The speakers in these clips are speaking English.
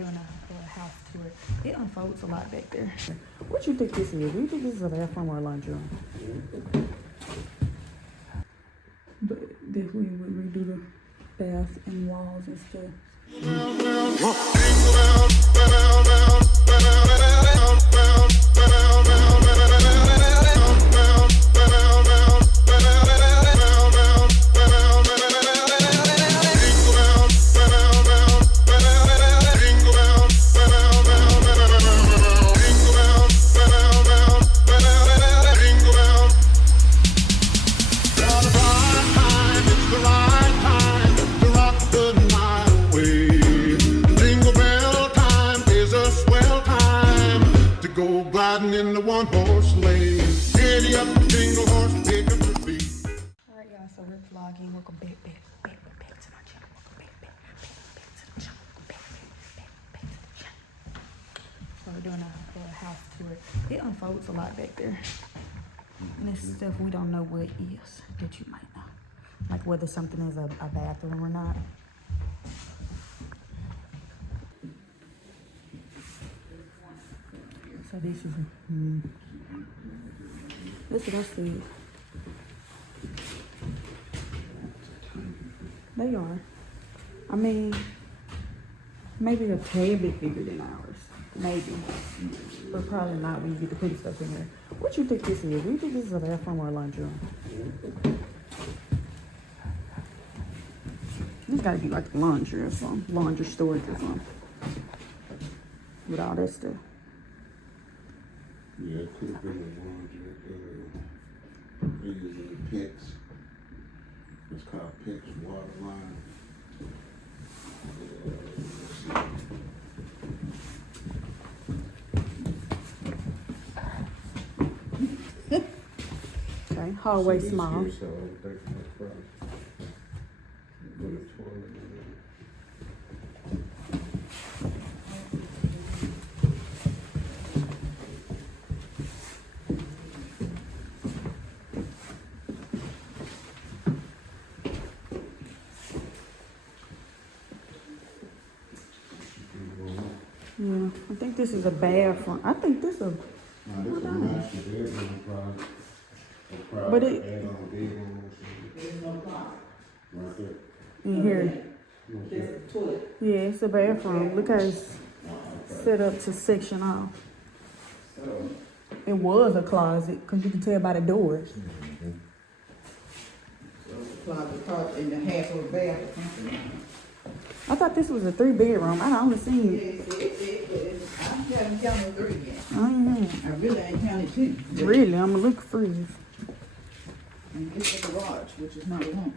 doing a house tour. It unfolds a lot back there. What you think this is? Do you think this is a bathroom or a laundry room? But definitely would redo the bath and walls and stuff. In the one-horse sleigh, giddy up, jingle horse, pick up the beat. All right, y'all. So we're vlogging. Welcome back to my channel. Welcome back to the channel. Back to the channel. So we're doing a house tour. It unfolds a lot back there, and it's stuff we don't know what it is that you might know, like whether something is a bathroom or not. So this is, this is what I see. They are. I mean, maybe a tad bit bigger than ours. Maybe. But probably not when you get to put stuff in there. What you think this is? Do you think this is a bathroom or a laundry room? This gotta be like laundry or something. Laundry storage or something. With all that stuff. Yeah, it could have been a laundry. They're using the Printz. It's called Printz water line. Okay, hallway small. So they can put a toilet in there. Yeah, I think this is a bathroom. I think this is a. Now, this is a master bedroom, probably. But it. Add-on bedroom. There's no closet. Right there. In here. There's a toilet. Yeah, it's a bathroom. Look how it's set up to section off. It was a closet, because you can tell by the doors. So closet in the half of a bath or something. I thought this was a 3-bedroom. I only seen it. I haven't counted 3 yet. Mm-hmm. I really ain't counted 2. Really, I'm gonna look for you. And this is the garage, which is not one.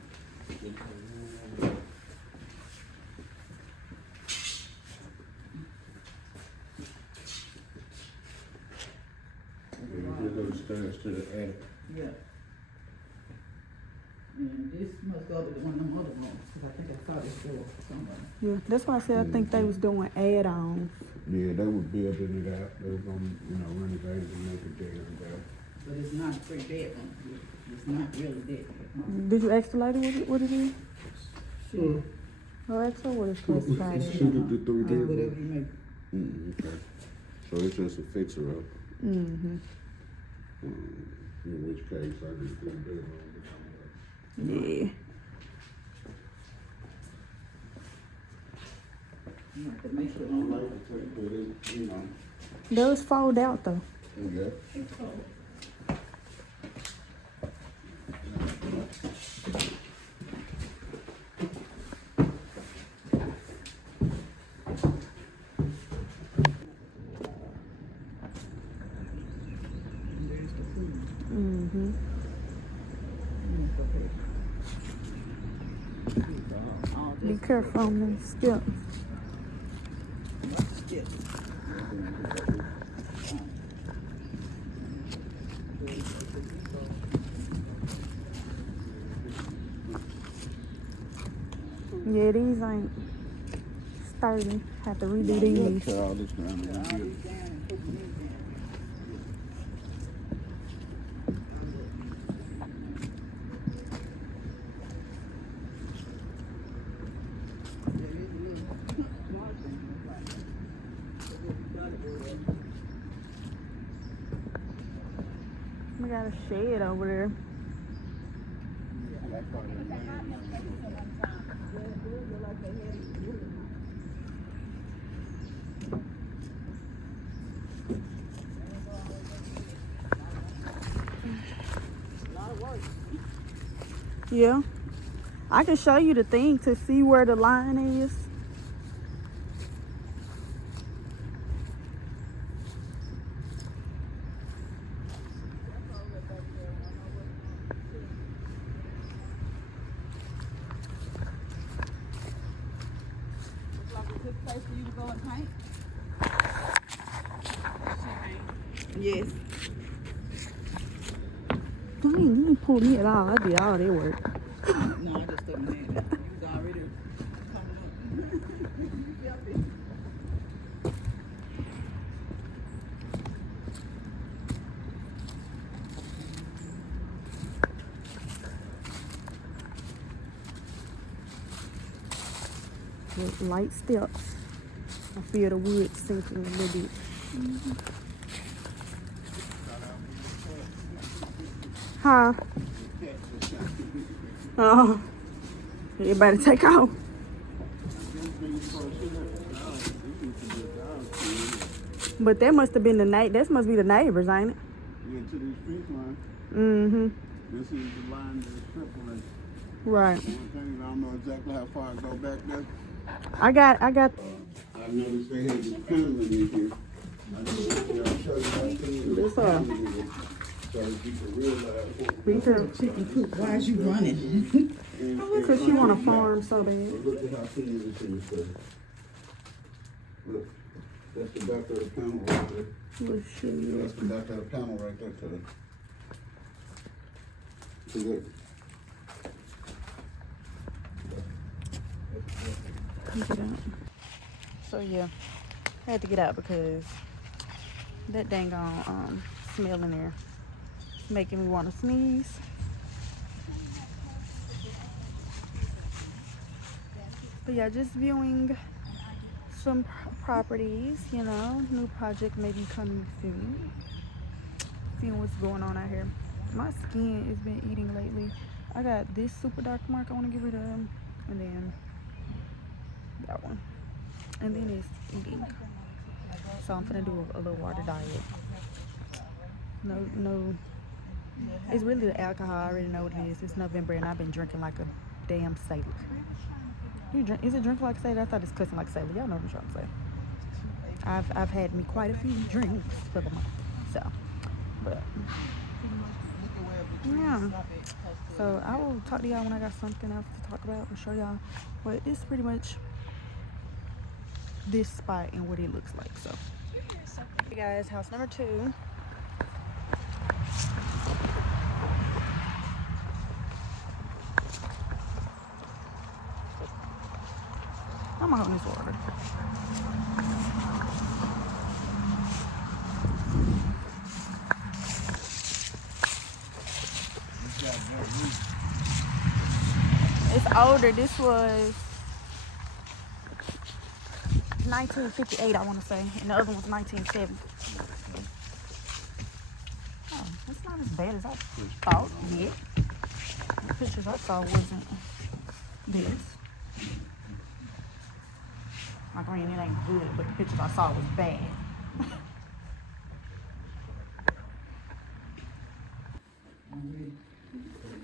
Here goes stairs to the attic. Yeah. And this must go to one of them other rooms, because I think I saw this door somewhere. Yeah, that's why I said I think they was doing add-ons. Yeah, they were building it out. They were gonna, renovate it and make it bigger and better. But it's not 3 bedroom. It's not really that. Did you ask the lady what it is? Sure. Oh, ask her what it's classified as. Should have the 3 Whatever bedroom. you make. Okay. So it's just a fixer up. Mm-hmm. In which case, I just 3 bedroom. Yeah. You have to make sure I don't like it, but it, Those fold out though. Yeah. Mm-hmm. Be careful on them steps. Yeah, these ain't sturdy. Have to redo these. We got a shed over there. Yeah. I can show you the thing to see where the line is. Yes. Dang, you didn't pull me at all. I did all that work. No, I just didn't have it. You was already coming up. You felt it. With light steps. I feel the wood sinking a little bit. Huh? Oh. Everybody take off. But that must have been the night. That must be the neighbors, ain't it? Yeah, to the street line. Mm-hmm. This is the line that's triple. Right. One thing, I don't know exactly how far I go back there. I got. I noticed they had this paneling in here. I just show you how to This up. so that you can realize what. Me too. Chicken coop, why is you running? Because she want to farm so bad. Look at how thin this is. Look, that's the back of the panel right there. Let's show you. That's the back of the panel right there. So look. Get out. So yeah, I had to get out because that dang on smell in there making me want to sneeze. But yeah, just viewing some properties, you know, new project maybe coming soon. Seeing what's going on out here. My skin has been eating lately. I got this super dark mark I want to get rid of, and then that one, and then it's eating. So I'm gonna do a little water diet. No, it's really the alcohol. I already know what it is. It's November and I've been drinking like a damn sailor. Is it drinking like a sailor? I thought it's cussing like a sailor. Y'all know what I'm trying to say. I've had me quite a few drinks for the month. So, but yeah. So I will talk to y'all when I got something else to talk about and show y'all. But this is pretty much this spot and what it looks like. So, hey guys, house number 2. I'm gonna hold this water. It's older. This was 1958, I want to say, and the other one's 1970. Oh, that's not as bad as I thought yet. The pictures I saw wasn't this. Like, I mean, it ain't good, but the pictures I saw was bad.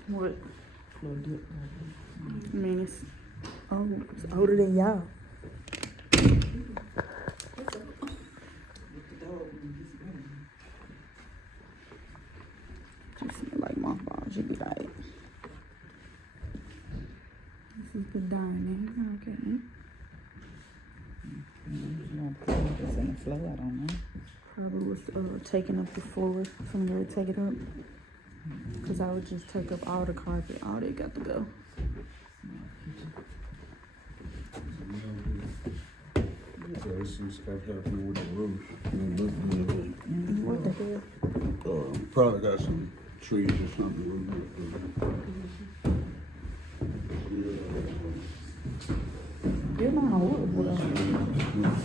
What? I mean, it's older than y'all. Just smell like mothballs. You'd be like, this is the dining. Okay. It's in the floor, I don't know. Probably was taking up the floor. Somebody would take it up. Because I would just take up all the carpet. All they got to go. So there's some stuff happening with the roof. What the hell? Probably got some trees or something. You're not wood.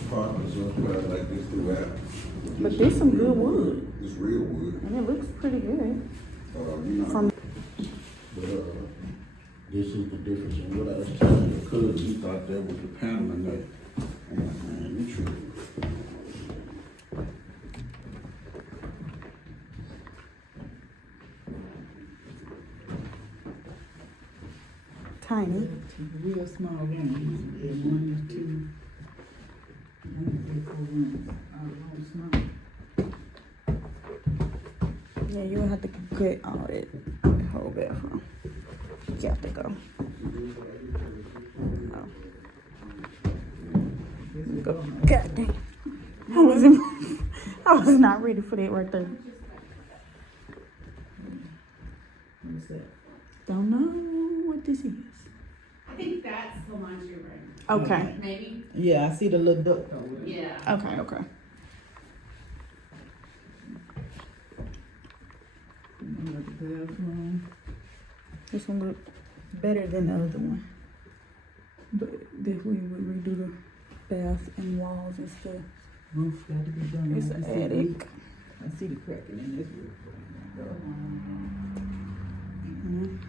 Partners are spread like this throughout. But there's some good wood. It's real wood. And it looks pretty good. You know, From but this is the difference in what I was telling you. Because he thought that was the panel and that. I'm like, man, you true. tiny. Real small rooms. There's 1, 2, 3, 4 rooms. All the rooms small. Yeah, you would have to get all that whole bathroom. You have to go. Oh. Go. God dang. I was not ready for that right there. What's that? Don't know what this is. I think that's the laundry room. Okay. Maybe. Yeah, I see the little duck over there. Yeah. Okay. Another bathroom. This one look better than the other one. But if we would redo the bath and walls and stuff. Roof got to be done. It's I an see the attic. leak. I see the cracking in this roof.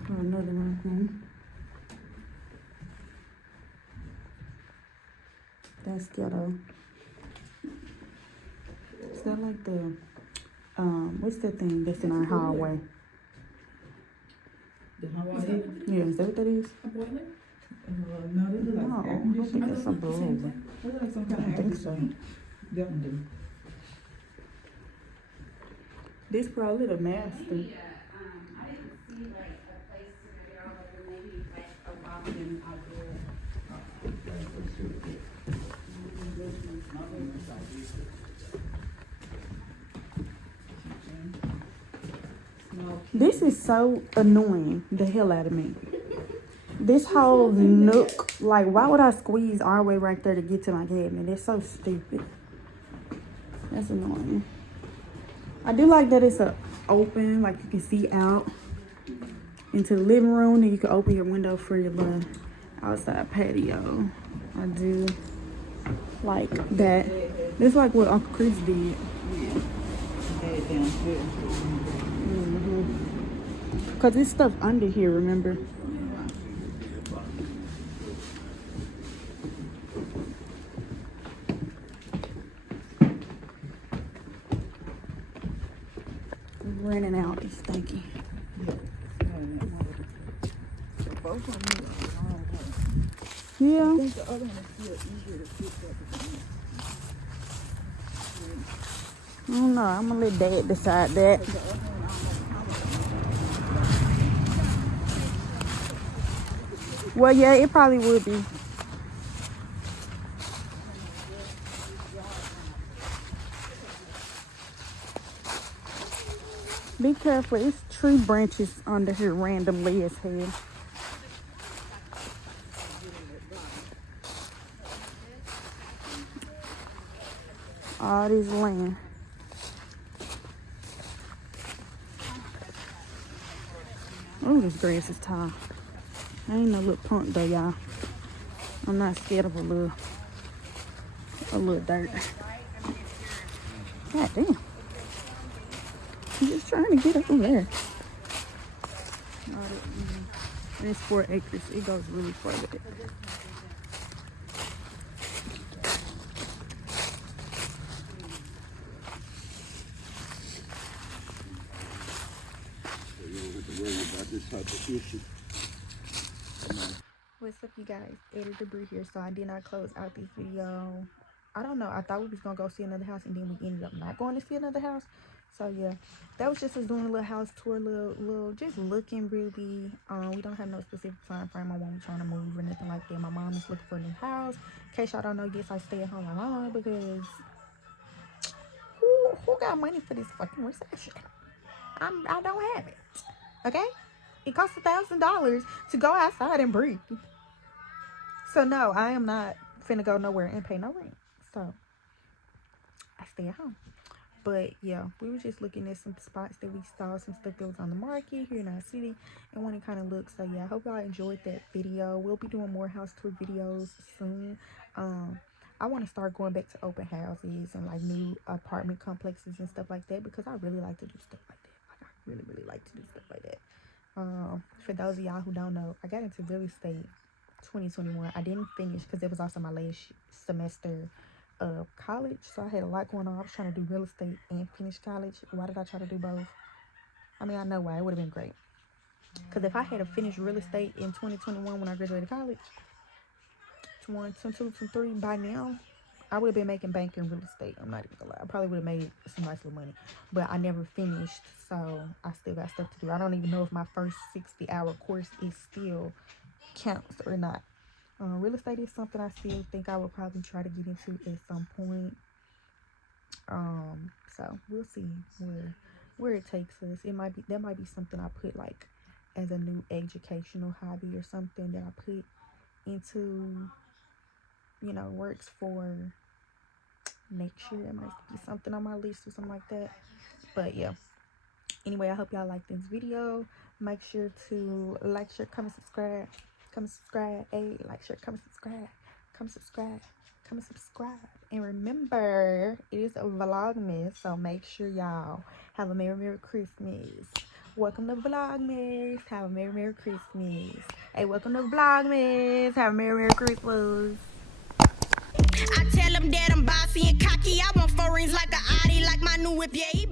Another room. That's ghetto. Is that like the what's that thing that's in our hallway? The Hawaii. Yeah, is that what that is? A boiler? No, this is like No, air I don't think conditioning. that's a boiler. It looks like some I kind don't of air think so. conditioning. Definitely. This probably the master. I didn't see like a place to go, like maybe like a walk-in outdoor. This is so annoying the hell out of me. This whole nook, like why would I squeeze all the way right there to get to my cabinet? It's so stupid. That's annoying. I do like that it's open, like you can see out into the living room, and you can open your window for your little outside patio. I do like that. It's like what Uncle Chris did. Head downstairs. Cause there's stuff under here, remember? Running out is stinky. Both of them are the wrong way. Yeah. I think the other one is still easier to fix up. I don't know. I'm gonna let Dad decide that. The other one, Well, yeah, it probably would be. Be careful. It's tree branches under here randomly as hell. All this land. Oh, this grass is tall. I ain't no little punk though, y'all. I'm not scared of a little dirt. God damn. I'm just trying to get over there. And it's 4 acres. It goes really far with it. What's up, you guys? IamBreeZe here. So I did not close out this video. I don't know. I thought we was gonna go see another house, and then we ended up not going to see another house. So yeah, that was just us doing a little house tour, little just looking really. We don't have no specific time frame on when we're trying to move or nothing like that. My mom is looking for a new house. In case y'all don't know, yes, I stay at home alone because who got money for this fucking recession? I don't have it. Okay, it costs $1,000 to go outside and breathe. So no, I am not finna go nowhere and pay no rent. So I stay at home. But yeah, we were just looking at some spots that we saw, some stuff that was on the market here in our city, and what it kind of looks. So yeah, I hope y'all enjoyed that video. We'll be doing more house tour videos soon. I want to start going back to open houses and like new apartment complexes and stuff like that, because I really like to do stuff like that. Like I really like to do stuff like that. For those of y'all who don't know, I got into real estate 2021. I didn't finish because it was also my last semester of college, so I had a lot going on. I was trying to do real estate and finish college. Why did I try to do both? I mean, I know why. It would have been great, because if I had finished real estate in 2021 when I graduated college, 2023, by now I would have been making bank in real estate. I'm not even gonna lie. I probably would have made some nice little money, but I never finished, so I still got stuff to do. I don't even know if my first 60-hour course is still counts or not. Real estate is something I still think I would probably try to get into at some point. So we'll see where it takes us. That might be something I put like as a new educational hobby or something that I put into, you know, works for next year. It might be something on my list or something like that. But yeah, anyway, I hope y'all like this video. Make sure to like, share, comment, subscribe. Hey, like, share, comment, subscribe. And remember, it is a Vlogmas, so make sure y'all have a Merry Christmas. Welcome to Vlogmas. Have a Merry Christmas. Hey, welcome to Vlogmas. Have a Merry Christmas. I tell them that I'm bossy and cocky. I want foreigns like a Audi, like my new whip, yeah, he